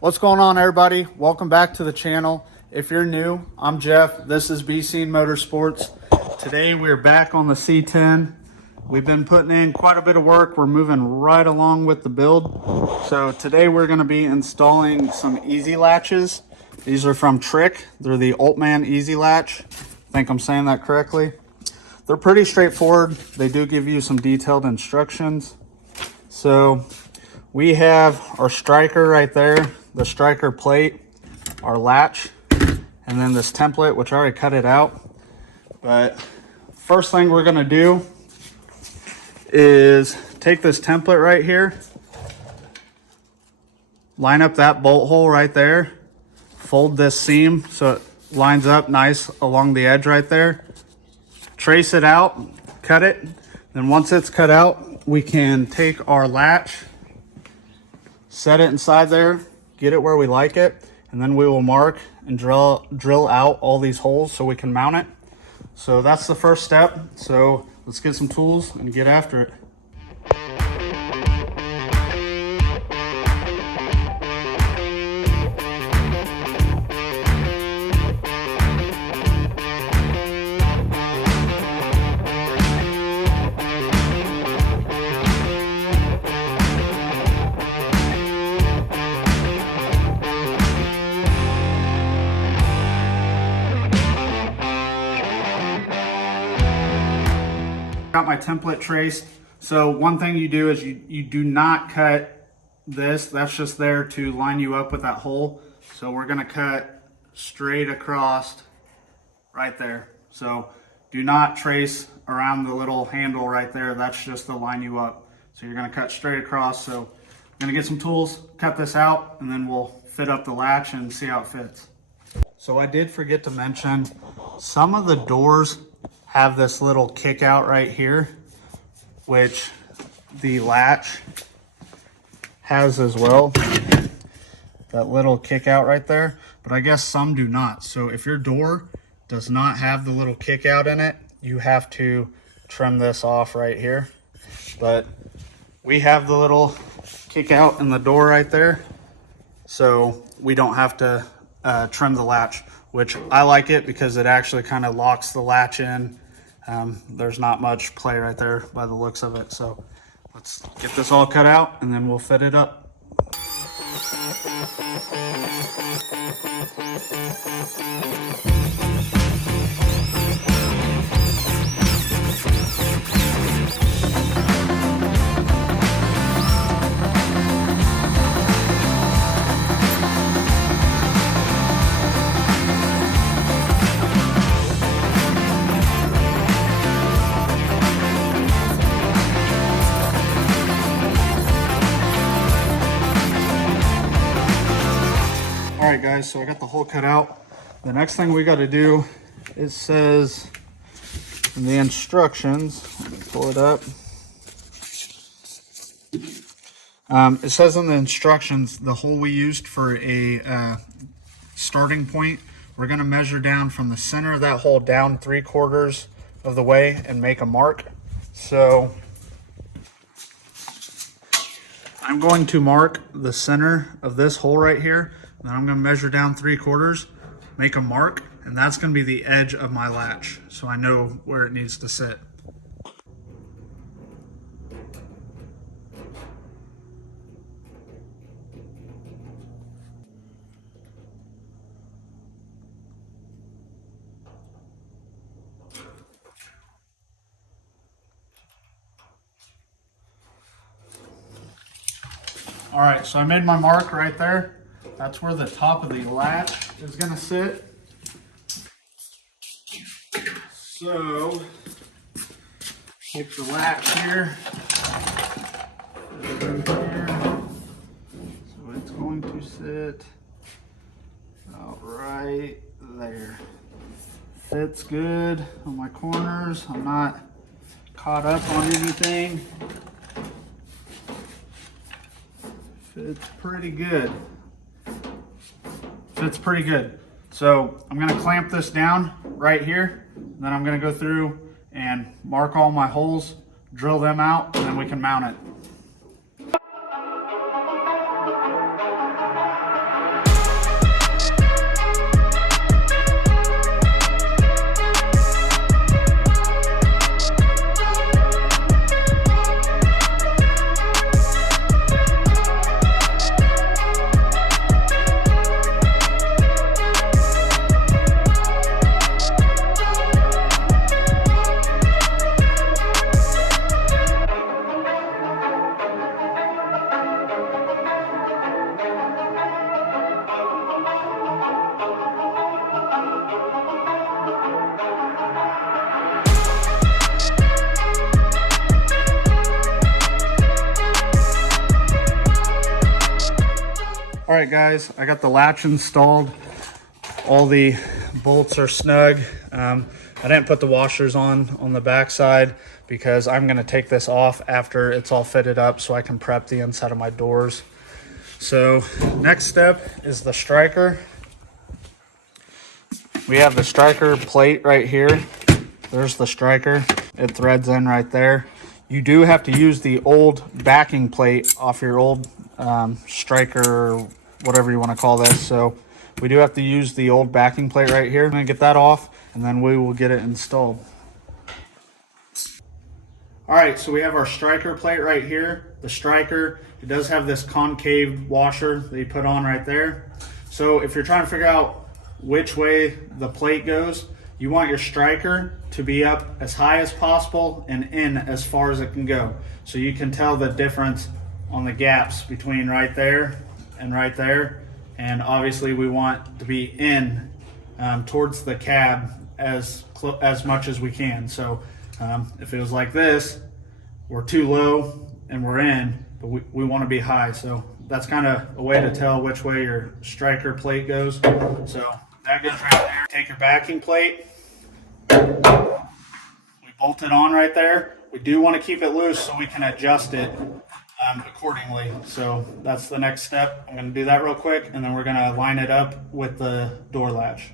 What's going on, everybody? Welcome back to the channel. If you're new, I'm Jeff. This is C10 Motorsports. Today we're back on the C10. We've been putting in quite a bit of work. We're moving right along with the build. So today we're going to be installing some easy latches. These are from Trick. They're the ALTMAN Easy Latch. I think I'm saying that correctly. They're pretty straightforward. They do give you some detailed instructions. So we have our striker right there, the striker plate, our latch, and then this template, which I already cut it out. But first thing we're gonna do is take this template right here, line up that bolt hole right there, fold this seam so it lines up nice along the edge right there, trace it out, cut it. Then once it's cut out, we can take our latch, set it inside there, get it where we like it, and then we will mark and drill out all these holes so we can mount it. So that's the first step. So let's get some tools and get after it. Got my template traced. So one thing you do is you do not cut this. That's just there to line you up with that hole. So we're gonna cut straight across right there. So do not trace around the little handle right there. That's just to line you up. So you're gonna cut straight across. So I'm gonna get some tools, cut this out, and then we'll fit up the latch and see how it fits. So I did forget to mention, some of the doors have this little kick out right here, which the latch has as well, that little kick out right there, but I guess some do not. So if your door does not have the little kick out in it, you have to trim this off right here. But we have the little kick out in the door right there, so we don't have to trim the latch, which I like it because it actually kind of locks the latch in. There's not much play right there by the looks of it. So let's get this all cut out and then we'll fit it up. All right, guys, so I got the hole cut out. The next thing we got to do, it says in the instructions, let me pull it up. It says in the instructions, the hole we used for a starting point, we're going to measure down from the center of that hole down 3/4 of the way and make a mark. So I'm going to mark the center of this hole right here. Then I'm going to measure down 3/4, make a mark, and that's going to be the edge of my latch, so I know where it needs to sit. All right, so I made my mark right there. That's where the top of the latch is going to sit. So take the latch here, put it in here. So it's going to sit about right there. Fits good on my corners. I'm not caught up on anything. Fits pretty good. Fits pretty good. So I'm gonna clamp this down right here. Then I'm gonna go through and mark all my holes, drill them out, and then we can mount it. right, guys, I got the latch installed. All the bolts are snug. I didn't put the washers on the back side because I'm gonna take this off after it's all fitted up so I can prep the inside of my doors. So next step is the striker. We have the striker plate right here. There's the striker. It threads in right there. You do have to use the old backing plate off your old striker, or whatever you want to call this. So we do have to use the old backing plate right here. I'm gonna get that off and then we will get it installed. All right, so we have our striker plate right here. The striker, it does have this concave washer that you put on right there. So if you're trying to figure out which way the plate goes, you want your striker to be up as high as possible and in as far as it can go. So you can tell the difference on the gaps between right there and right there. And obviously we want to be in towards the cab as much as we can. So if it was like this, we're too low and we're in, but we want to be high. So that's kind of a way to tell which way your striker plate goes. So that goes right there. Take your backing plate. We bolt it on right there. We do want to keep it loose so we can adjust it accordingly. So that's the next step. I'm going to do that real quick and then we're going to line it up with the door latch.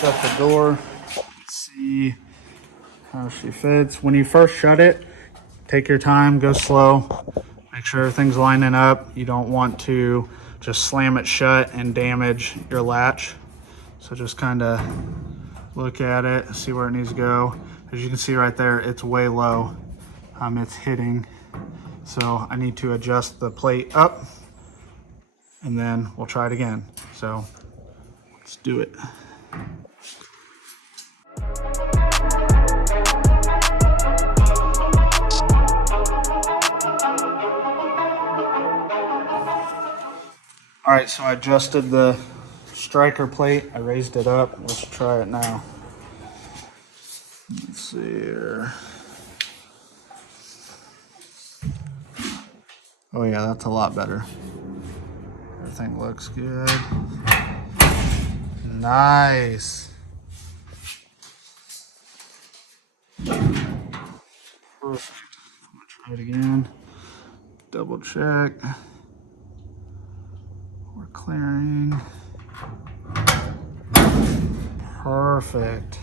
Shut the door, see how she fits. When you first shut it, take your time, go slow, make sure everything's lining up. You don't want to just slam it shut and damage your latch. So just kind of look at it, see where it needs to go. As you can see right there, it's way low. It's hitting. So I need to adjust the plate up and then we'll try it again. So let's do it. All right, so I adjusted the striker plate. I raised it up. Let's try it now. Let's see here. Oh yeah, that's a lot better. Everything looks good. Nice. Perfect. I'm gonna try it again. Double check. We're clearing. Perfect.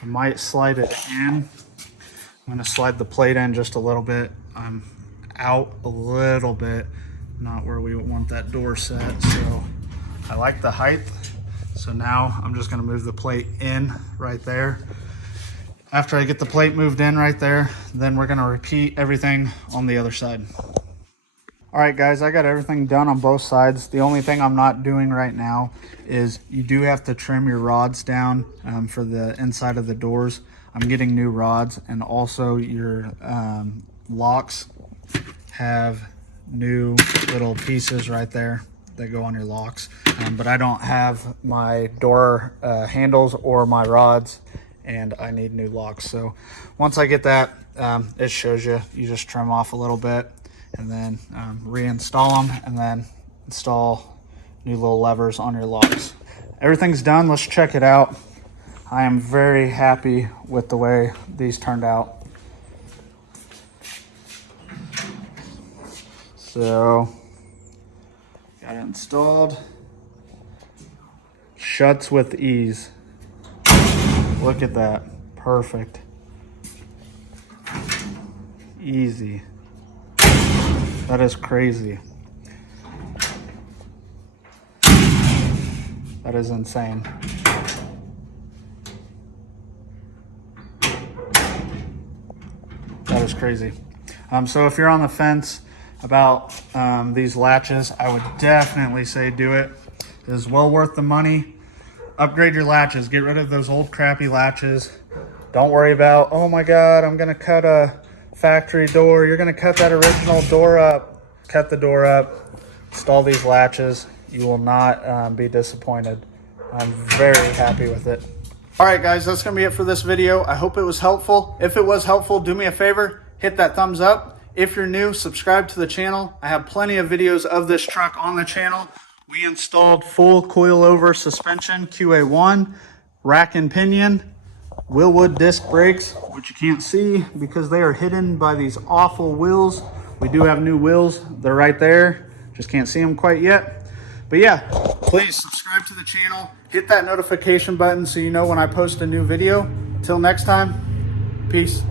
I might slide it in. I'm gonna slide the plate in just a little bit. I'm out a little bit, not where we want that door set. So I like the height. So now I'm just gonna move the plate in right there. After I get the plate moved in right there, then we're gonna repeat everything on the other side. All right, guys, I got everything done on both sides. The only thing I'm not doing right now is you do have to trim your rods down for the inside of the doors. I'm getting new rods, and also your locks have new little pieces right there that go on your locks. But I don't have my door handles or my rods, and I need new locks. So once I get that, it shows you just trim off a little bit and then reinstall them and then install new little levers on your locks. Everything's done. Let's check it out. I am very happy with the way these turned out. So got it installed. Shuts with ease. Look at that. Perfect. Easy. That is crazy. That is insane. That is crazy. So if you're on the fence about these latches, I would definitely say do it. It is well worth the money. Upgrade your latches. Get rid of those old crappy latches. Don't worry about, oh my God, I'm gonna cut a factory door. You're gonna cut that original door up, cut the door up, install these latches. You will not be disappointed. I'm very happy with it. All right, guys, that's gonna be it for this video. I hope it was helpful. If it was helpful, do me a favor, hit that thumbs up. If you're new, subscribe to the channel. I have plenty of videos of this truck on the channel. We installed full coilover suspension, QA1, rack and pinion, Willwood disc brakes, which you can't see because they are hidden by these awful wheels. We do have new wheels. They're right there. Just can't see them quite yet. But yeah, please subscribe to the channel. Hit that notification button so you know when I post a new video. Until next time, peace.